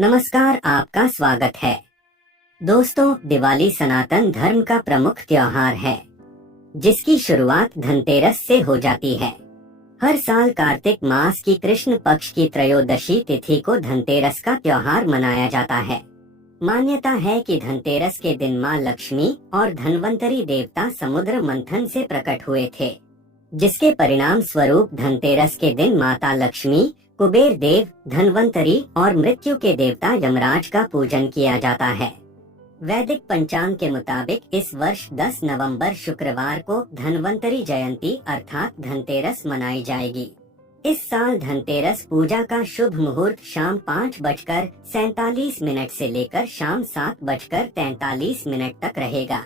नमस्कार, आपका स्वागत है। दोस्तों, दिवाली सनातन धर्म का प्रमुख त्योहार है, जिसकी शुरुआत धनतेरस से हो जाती है। हर साल कार्तिक मास की कृष्ण पक्ष की त्रयोदशी तिथि को धनतेरस का त्योहार मनाया जाता है। मान्यता है कि धनतेरस के दिन मां लक्ष्मी और धनवंतरी देवता समुद्र मंथन से प्रकट हुए थे, जिसके परिणाम स्वरूप धनतेरस के दिन माता लक्ष्मी, कुबेर देव, धनवंतरी और मृत्यु के देवता यमराज का पूजन किया जाता है। वैदिक पंचांग के मुताबिक इस वर्ष 10 नवंबर शुक्रवार को धनवंतरी जयंती अर्थात धनतेरस मनाई जाएगी। इस साल धनतेरस पूजा का शुभ मुहूर्त शाम 5:47 से लेकर शाम 7:43 तक रहेगा।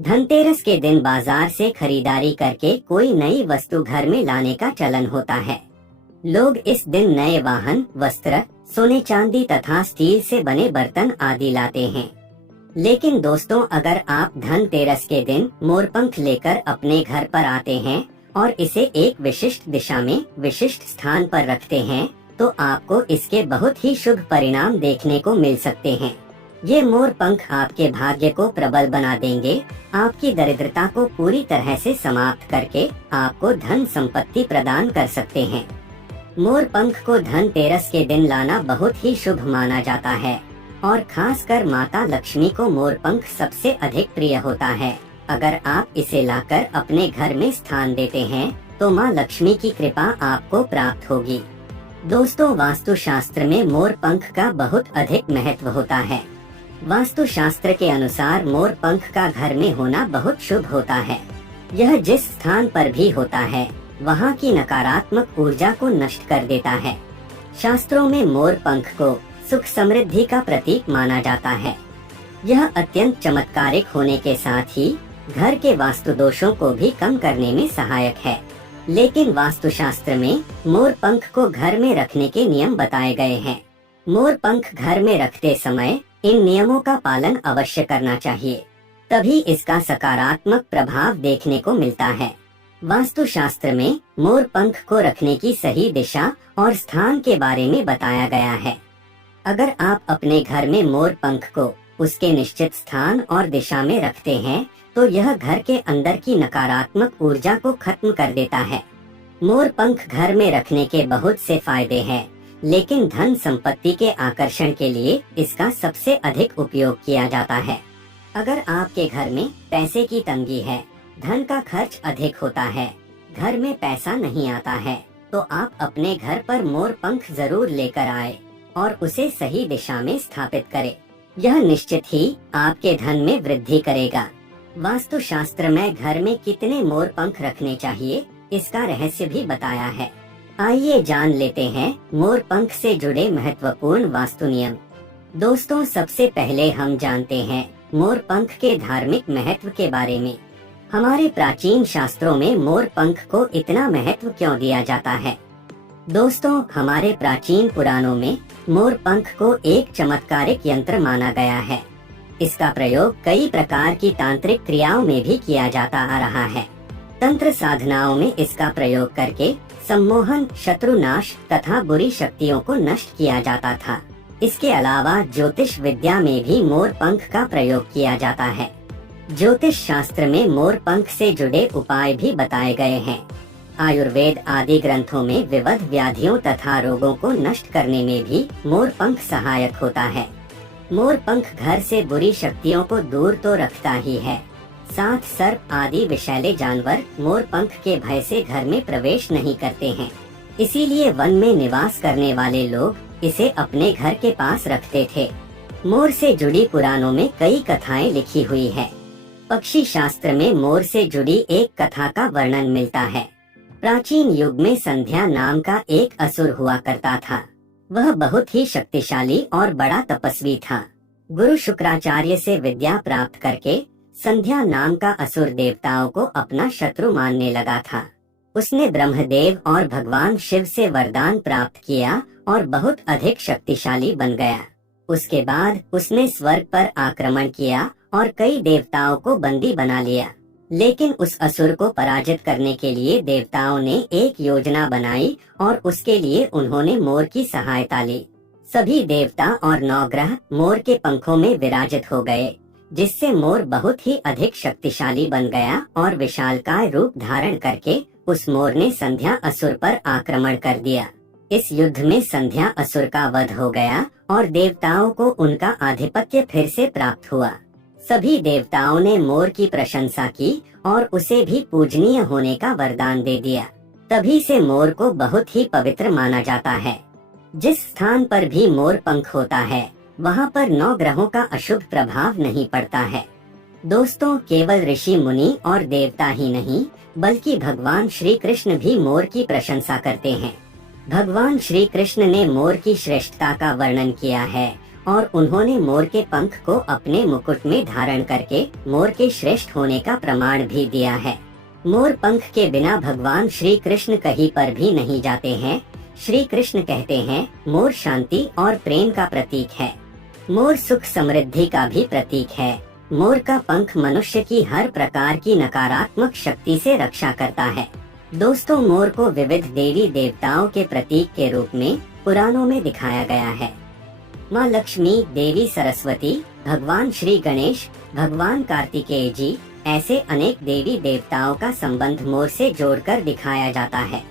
धनतेरस के दिन बाजार से खरीदारी करके कोई नई वस्तु घर में लाने का चलन होता है। लोग इस दिन नए वाहन, वस्त्र, सोने चांदी तथा स्टील से बने बर्तन आदि लाते हैं। लेकिन दोस्तों, अगर आप धनतेरस के दिन मोरपंख लेकर अपने घर पर आते हैं और इसे एक विशिष्ट दिशा में विशिष्ट स्थान पर रखते हैं, तो आपको इसके बहुत ही शुभ परिणाम देखने को मिल सकते हैं। ये मोरपंख आपके भाग्य को प्रबल बना देंगे, आपकी दरिद्रता को पूरी तरह से समाप्त करके आपको धन संपत्ति प्रदान कर सकते हैं। मोरपंख को धनतेरस के दिन लाना बहुत ही शुभ माना जाता है और खासकर माता लक्ष्मी को मोरपंख सबसे अधिक प्रिय होता है। अगर आप इसे लाकर अपने घर में स्थान देते हैं, तो मां लक्ष्मी की कृपा आपको प्राप्त होगी। दोस्तों, वास्तुशास्त्र में मोरपंख का बहुत अधिक महत्व होता है। वास्तुशास्त्र के अनुसार मोरपंख का घर में होना बहुत शुभ होता है। यह जिस स्थान पर भी होता है, वहाँ की नकारात्मक ऊर्जा को नष्ट कर देता है। शास्त्रों में मोरपंख को सुख समृद्धि का प्रतीक माना जाता है। यह अत्यंत चमत्कारिक होने के साथ ही घर के वास्तु दोषों को भी कम करने में सहायक है। लेकिन वास्तुशास्त्र में मोरपंख को घर में रखने के नियम बताए गए हैं। मोरपंख घर में रखते समय इन नियमों का पालन अवश्य करना चाहिए, तभी इसका सकारात्मक प्रभाव देखने को मिलता है। वास्तुशास्त्र में मोरपंख को रखने की सही दिशा और स्थान के बारे में बताया गया है। अगर आप अपने घर में मोरपंख को उसके निश्चित स्थान और दिशा में रखते हैं, तो यह घर के अंदर की नकारात्मक ऊर्जा को खत्म कर देता है। मोरपंख घर में रखने के बहुत से फायदे हैं, लेकिन धन संपत्ति के आकर्षण के लिए इसका सबसे अधिक उपयोग किया जाता है। अगर आपके घर में पैसे की तंगी है, धन का खर्च अधिक होता है, घर में पैसा नहीं आता है, तो आप अपने घर पर मोरपंख जरूर लेकर आए और उसे सही दिशा में स्थापित करें। यह निश्चित ही आपके धन में वृद्धि करेगा। वास्तुशास्त्र में घर में कितने मोरपंख रखने चाहिए, इसका रहस्य भी बताया है। आइए जान लेते हैं मोरपंख से जुड़े महत्वपूर्ण वास्तु नियम। दोस्तों, सबसे पहले हम जानते हैं मोरपंख के धार्मिक महत्व के बारे में। हमारे प्राचीन शास्त्रों में मोरपंख को इतना महत्व क्यों दिया जाता है? दोस्तों, हमारे प्राचीन पुराणों में मोरपंख को एक चमत्कारिक यंत्र माना गया है। इसका प्रयोग कई प्रकार की तांत्रिक क्रियाओं में भी किया जाता आ रहा है। तंत्र साधनाओं में इसका प्रयोग करके सम्मोहन, शत्रुनाश तथा बुरी शक्तियों को नष्ट किया जाता था। इसके अलावा ज्योतिष विद्या में भी मोरपंख का प्रयोग किया जाता है। ज्योतिष शास्त्र में मोरपंख से जुड़े उपाय भी बताए गए हैं। आयुर्वेद आदि ग्रंथों में विविध व्याधियों तथा रोगों को नष्ट करने में भी मोरपंख सहायक होता है। मोरपंख घर से बुरी शक्तियों को दूर तो रखता ही है, साथ सर्प आदि विषैले जानवर मोरपंख के भय से घर में प्रवेश नहीं करते हैं। इसीलिए वन में निवास करने वाले लोग इसे अपने घर के पास रखते थे। मोर से जुड़ी पुराणों में कई कथाएं लिखी हुई है। पक्षी शास्त्र में मोर से जुड़ी एक कथा का वर्णन मिलता है। प्राचीन युग में संध्या नाम का एक असुर हुआ करता था। वह बहुत ही शक्तिशाली और बड़ा तपस्वी था। गुरु शुक्राचार्य से विद्या प्राप्त करके संध्या नाम का असुर देवताओं को अपना शत्रु मानने लगा था। उसने ब्रह्मदेव और भगवान शिव से वरदान प्राप्त किया और बहुत अधिक शक्तिशाली बन गया। उसके बाद उसने स्वर्ग पर आक्रमण किया और कई देवताओं को बंदी बना लिया। लेकिन उस असुर को पराजित करने के लिए देवताओं ने एक योजना बनाई और उसके लिए उन्होंने मोर की सहायता ली। सभी देवता और नवग्रह मोर के पंखों में विराजित हो गए, जिससे मोर बहुत ही अधिक शक्तिशाली बन गया और विशालकाय रूप धारण करके उस मोर ने संध्या असुर पर आक्रमण कर दिया। इस युद्ध में संध्या असुर का वध हो गया और देवताओं को उनका आधिपत्य फिर से प्राप्त हुआ। सभी देवताओं ने मोर की प्रशंसा की और उसे भी पूजनीय होने का वरदान दे दिया। तभी से मोर को बहुत ही पवित्र माना जाता है। जिस स्थान पर भी मोर पंख होता है वहाँ पर 9 ग्रहों का अशुभ प्रभाव नहीं पड़ता है। दोस्तों, केवल ऋषि मुनि और देवता ही नहीं बल्कि भगवान श्री कृष्ण भी मोर की प्रशंसा करते हैं। भगवान श्री कृष्ण ने मोर की श्रेष्ठता का वर्णन किया है और उन्होंने मोर के पंख को अपने मुकुट में धारण करके मोर के श्रेष्ठ होने का प्रमाण भी दिया है। मोर पंख के बिना भगवान श्री कृष्ण कहीं पर भी नहीं जाते हैं। श्री कृष्ण कहते हैं, मोर शांति और प्रेम का प्रतीक है। मोर सुख समृद्धि का भी प्रतीक है। मोर का पंख मनुष्य की हर प्रकार की नकारात्मक शक्ति से रक्षा करता है। दोस्तों, मोर को विविध देवी देवताओं के प्रतीक के रूप में पुराणों में दिखाया गया है। माँ लक्ष्मी, देवी सरस्वती, भगवान श्री गणेश, भगवान कार्तिकेय जी, ऐसे अनेक देवी देवताओं का संबंध मोर से जोड़कर दिखाया जाता है।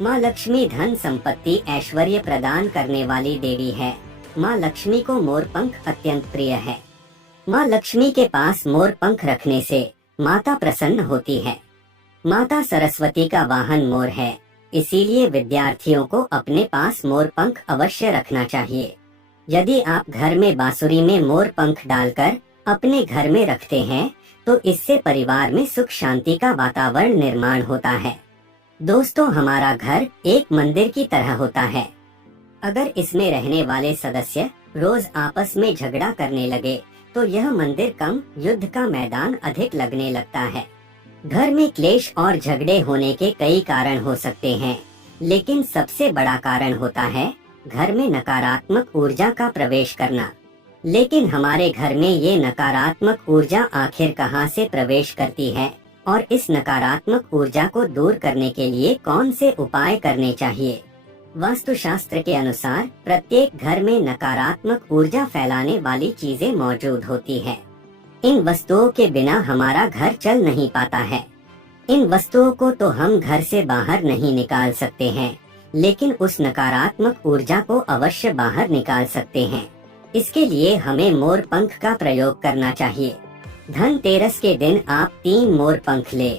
माँ लक्ष्मी धन संपत्ति ऐश्वर्य प्रदान करने वाली देवी है। माँ लक्ष्मी को मोर पंख अत्यंत प्रिय है। माँ लक्ष्मी के पास मोर पंख रखने से माता प्रसन्न होती है। माता सरस्वती का वाहन मोर है, इसीलिए विद्यार्थियों को अपने पास मोर पंख अवश्य रखना चाहिए। यदि आप घर में बांसुरी में मोर पंख डालकर अपने घर में रखते हैं तो इससे परिवार में सुख शांति का वातावरण निर्माण होता है। दोस्तों, हमारा घर एक मंदिर की तरह होता है। अगर इसमें रहने वाले सदस्य रोज आपस में झगड़ा करने लगे तो यह मंदिर कम, युद्ध का मैदान अधिक लगने लगता है। घर में क्लेश और झगड़े होने के कई कारण हो सकते हैं, लेकिन सबसे बड़ा कारण होता है घर में नकारात्मक ऊर्जा का प्रवेश करना। लेकिन हमारे घर में ये नकारात्मक ऊर्जा आखिर कहाँ से प्रवेश करती है और इस नकारात्मक ऊर्जा को दूर करने के लिए कौन से उपाय करने चाहिए? वास्तुशास्त्र के अनुसार प्रत्येक घर में नकारात्मक ऊर्जा फैलाने वाली चीजें मौजूद होती है। इन वस्तुओं के बिना हमारा घर चल नहीं पाता है। इन वस्तुओं को तो हम घर से बाहर नहीं निकाल सकते हैं, लेकिन उस नकारात्मक ऊर्जा को अवश्य बाहर निकाल सकते हैं। इसके लिए हमें मोर पंख का प्रयोग करना चाहिए। धनतेरस के दिन आप 3 मोर पंख ले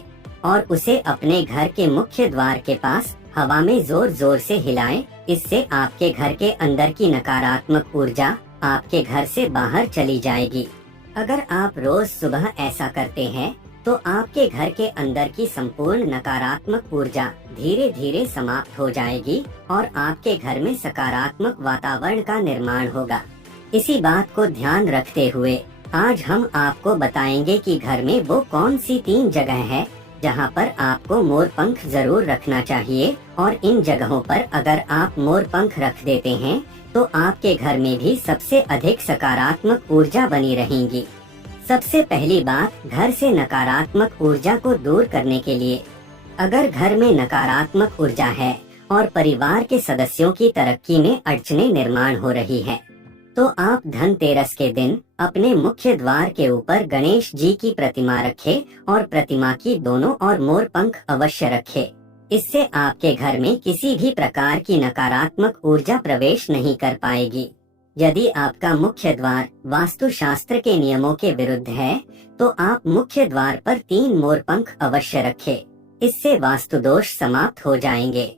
और उसे अपने घर के मुख्य द्वार के पास हवा में जोर जोर से हिलाएं। इससे आपके घर के अंदर की नकारात्मक ऊर्जा आपके घर से बाहर चली जाएगी। अगर आप रोज सुबह ऐसा करते हैं तो आपके घर के अंदर की संपूर्ण नकारात्मक ऊर्जा धीरे धीरे समाप्त हो जाएगी और आपके घर में सकारात्मक वातावरण का निर्माण होगा। इसी बात को ध्यान रखते हुए आज हम आपको बताएंगे कि घर में वो कौन सी 3 जगह है जहां पर आपको मोर पंख जरूर रखना चाहिए, और इन जगहों पर अगर आप मोर पंख रख देते हैं तो आपके घर में भी सबसे अधिक सकारात्मक ऊर्जा बनी रहेंगी। सबसे पहली बात, घर से नकारात्मक ऊर्जा को दूर करने के लिए अगर घर में नकारात्मक ऊर्जा है और परिवार के सदस्यों की तरक्की में अड़चनें निर्माण हो रही है तो आप धनतेरस के दिन अपने मुख्य द्वार के ऊपर गणेश जी की प्रतिमा रखें और प्रतिमा की दोनों ओर मोर पंख अवश्य रखें। इससे आपके घर में किसी भी प्रकार की नकारात्मक ऊर्जा प्रवेश नहीं कर पाएगी। यदि आपका मुख्य द्वार वास्तुशास्त्र के नियमों के विरुद्ध है तो आप मुख्य द्वार पर 3 मोर पंख अवश्य रखें। इससे वास्तु दोष समाप्त हो जाएंगे।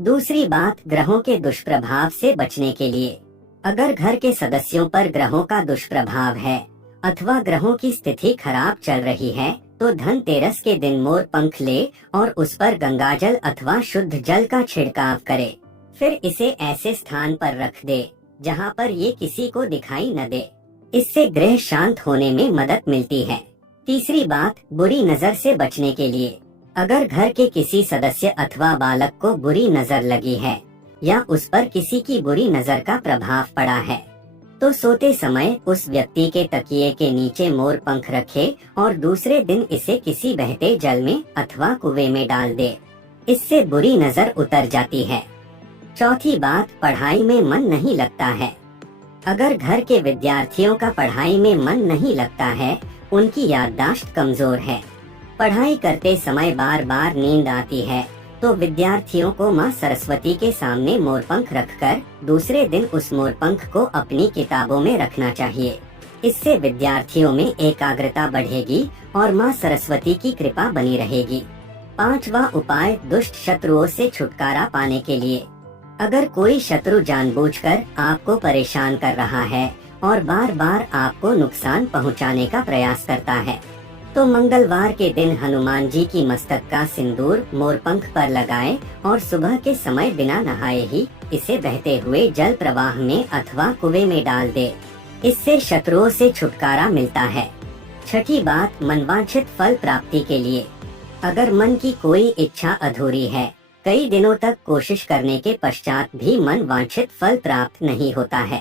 दूसरी बात, ग्रहों के दुष्प्रभाव से बचने के लिए अगर घर के सदस्यों पर ग्रहों का दुष्प्रभाव है अथवा ग्रहों की स्थिति खराब चल रही है तो धनतेरस के दिन मोर पंख ले और उस पर गंगाजल अथवा शुद्ध जल का छिड़काव करे। फिर इसे ऐसे स्थान पर रख दे जहां पर ये किसी को दिखाई न दे। इससे गृह शांत होने में मदद मिलती है। तीसरी बात, बुरी नजर से बचने के लिए अगर घर के किसी सदस्य अथवा बालक को बुरी नजर लगी है या उस पर किसी की बुरी नजर का प्रभाव पड़ा है तो सोते समय उस व्यक्ति के तकिए के नीचे मोर पंख रखे और दूसरे दिन इसे किसी बहते जल में अथवा कुएं में डाल दे। इससे बुरी नजर उतर जाती है। चौथी बात, पढ़ाई में मन नहीं लगता है। अगर घर के विद्यार्थियों का पढ़ाई में मन नहीं लगता है, उनकी याददाश्त कमजोर है, पढ़ाई करते समय बार बार नींद आती है, तो विद्यार्थियों को माँ सरस्वती के सामने मोरपंख रखकर दूसरे दिन उस मोरपंख को अपनी किताबों में रखना चाहिए। इससे विद्यार्थियों में एकाग्रता बढ़ेगी और माँ सरस्वती की कृपा बनी रहेगी। पांचवा उपाय, दुष्ट शत्रुओं से छुटकारा पाने के लिए। अगर कोई शत्रु जानबूझकर आपको परेशान कर रहा है और बार बार आपको नुकसान पहुंचाने का प्रयास करता है, तो मंगलवार के दिन हनुमान जी की मस्तक का सिंदूर मोरपंख पर लगाएं और सुबह के समय बिना नहाए ही इसे बहते हुए जल प्रवाह में अथवा कुएं में डाल दे। इससे शत्रुओं से छुटकारा मिलता है। छठी बात, मनवांछित फल प्राप्ति के लिए। अगर मन की कोई इच्छा अधूरी है, कई दिनों तक कोशिश करने के पश्चात भी मन वांछित फल प्राप्त नहीं होता है,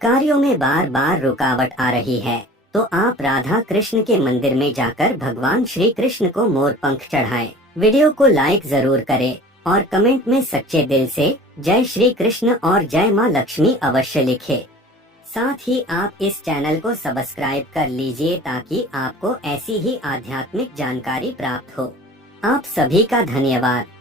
कार्यों में बार बार रुकावट आ रही है, तो आप राधा कृष्ण के मंदिर में जाकर भगवान श्री कृष्ण को मोरपंख चढ़ाएं। वीडियो को लाइक जरूर करें और कमेंट में सच्चे दिल से जय श्री कृष्ण और जय माँ लक्ष्मी अवश्य लिखें। साथ ही आप इस चैनल को सब्सक्राइब कर लीजिए ताकि आपको ऐसी ही आध्यात्मिक जानकारी प्राप्त हो। आप सभी का धन्यवाद।